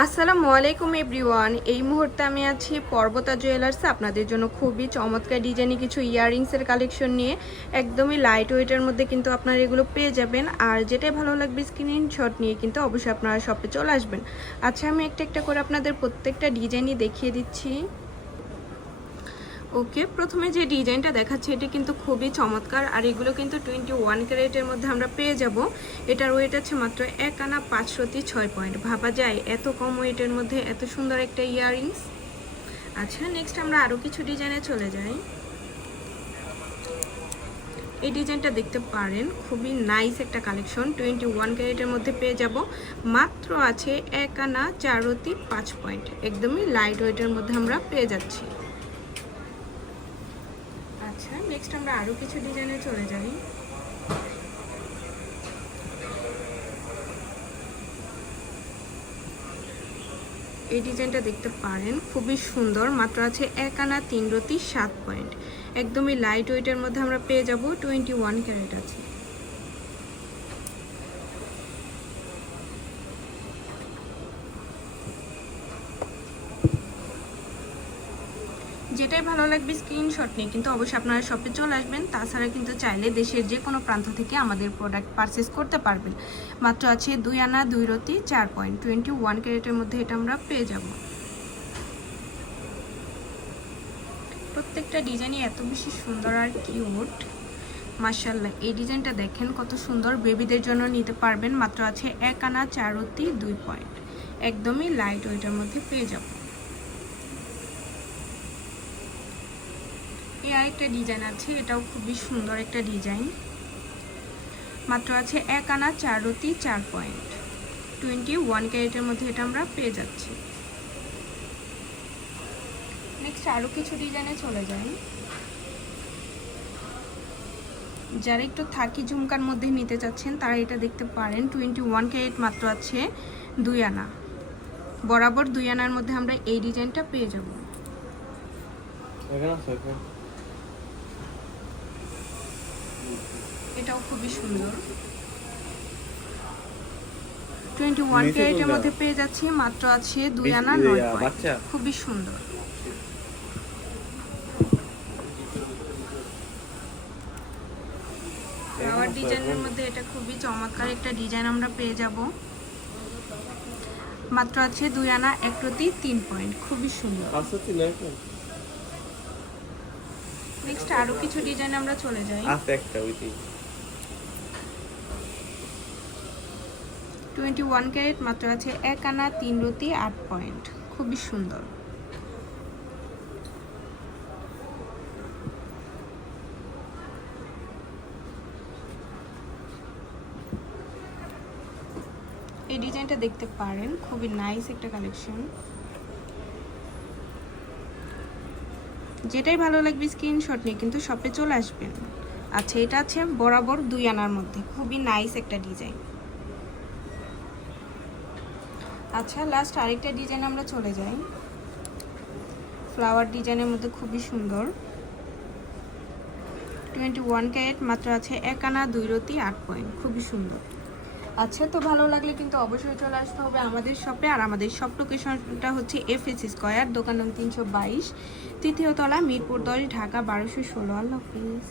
আসসালামু আলাইকুম এভরিওয়ান। এই মুহূর্তে আমি আছি পর্বতা জুয়েলার্সে আপনাদের জন্য খুবই চমৎকার ডিজাইনে কিছু ইয়াররিংসের কালেকশন নিয়ে। একদমই লাইট ওয়েটের মধ্যে কিন্তু আপনারা এগুলো পেয়ে যাবেন। আর যেটাই ভালো লাগবে স্ক্রিনশট নিয়ে কিন্তু অবশ্যই আপনারা শপে চলে আসবেন। আচ্ছা, আমি একটা একটা করে আপনাদের প্রত্যেকটা ডিজাইনই দেখিয়ে দিচ্ছি। ওকে, প্রথমে যে ডিজাইনটা দেখাচ্ছে এটা কিন্তু খুবই চমৎকার। আর এগুলো কিন্তু 21 ক্যারেটের মধ্যে আমরা পেয়ে যাব। এটার ওয়েট আছে মাত্র 1 আনা 506 পয়েন্ট। ভাবা যায় এত কম ওয়েটের মধ্যে এত সুন্দর একটা ইয়াররিংস। আচ্ছা, নেক্সট আমরা আরও কিছু ডিজাইনে চলে যাই। এই ডিজাইনটা দেখতে পারেন, খুবই নাইস একটা কালেকশন। 21 ক্যারেটের মধ্যে পেয়ে যাব। মাত্র আছে 1 আনা 4.5 পয়েন্ট। একদমই লাইট ওয়েটের মধ্যে আমরা পেয়ে যাচ্ছি। আচ্ছা, নেক্সট আমরা আরও কিছু ডিজাইনে চলে যাই। এই ডিজাইনটা দেখতে পারেন, খুবই সুন্দর। মাত্র আছে 1 আনা 3.7 পয়েন্ট। একদমই লাইট ওয়েটের মধ্যে আমরা পেয়ে যাব। 21 ক্যারেট আছে। যেটাই ভালো লাগবে স্ক্রিনশট নিয়ে কিন্তু অবশ্যই আপনারা শপে চলে আসবেন। তাছাড়া কিন্তু চাইলে দেশের যে কোনো প্রান্ত থেকে আমাদের প্রোডাক্ট পারচেস করতে পারবেন। মাত্র আছে 2 আনা 2.4 পয়েন্ট। 21 ক্যারেটের মধ্যে এটা আমরা পেয়ে যাব। প্রত্যেকটা ডিজাইনই এত বেশি সুন্দর আর কিউট, মাশাআল্লাহ। এই ডিজাইনটা দেখেন কত সুন্দর, বেবিদের জন্য নিতে পারবেন। মাত্র আছে 1 আনা 4.2 পয়েন্ট। একদমই লাইট ওয়েটের মধ্যে পেয়ে যাব। এই আরেকটা ডিজাইন আছে, এটাও খুবই সুন্দর একটা ডিজাইন। মাত্র আছে 1 আনা 4.4 পয়েন্ট। 21 ক্যারেটের মধ্যে এটা আমরা পেয়ে যাচ্ছি। নেক্সট আরও কিছু ডিজাইনে চলে যাই। যারা একটু থাকি ঝুমকার মধ্যে নিতে চাচ্ছেন তারা এটা দেখতে পারেন। 21 ক্যারেট, মাত্র আছে 2 আনা। বরাবর 2 আনার মধ্যে আমরা এই ডিজাইনটা পেয়ে যাব। এটাও খুবই সুন্দর। 21 ক্যারেটের মধ্যে পেয়ে যাচ্ছি। মাত্র আছে 2 আনা 9 পয়েন্ট। খুবই সুন্দর। ফ্লাওয়ার ডিজাইনের মধ্যে এটা খুবই চমৎকার একটা ডিজাইন আমরা পেয়ে যাব। মাত্র আছে 2 আনা 1.3 পয়েন্ট। খুবই সুন্দর। নেক্সট আরো কিছু ডিজাইন আমরা চলে যাই। 21 ক্যারেট, মাত্র আছে 1 আনা 3.8 পয়েন্ট। খুবই সুন্দর। এই ডিজাইনটা দেখতে পারেন, খুবই নাইস একটা কালেকশন। যেটাই ভালো লাগবে স্ক্রিনশট নিয়ে কিন্তু শপে চলে আসবেন। আচ্ছা, এটা আছে বরাবর 2 আনার মধ্যে, খুবই নাইস একটা ডিজাইন। আচ্ছা, লাস্ট আরেকটা ডিজাইন আমরা চলে যাই। ফ্লাওয়ার ডিজাইনের মধ্যে খুবই সুন্দর। 21 ক্যারেট, মাত্র আছে 1 আনা 2.8 পয়েন্ট। খুবই সুন্দর। আচ্ছা, তো ভালো লাগলে কিন্তু অবশ্যই চলে আসতে হবে আমাদের শপে। আর আমাদের শপ লোকেশনটা হচ্ছে FS স্কয়ার, দোকান নং 322, তৃতীয় তলা, মিরপুর 10, ঢাকা 1216। আল্লাহ হাফিজ।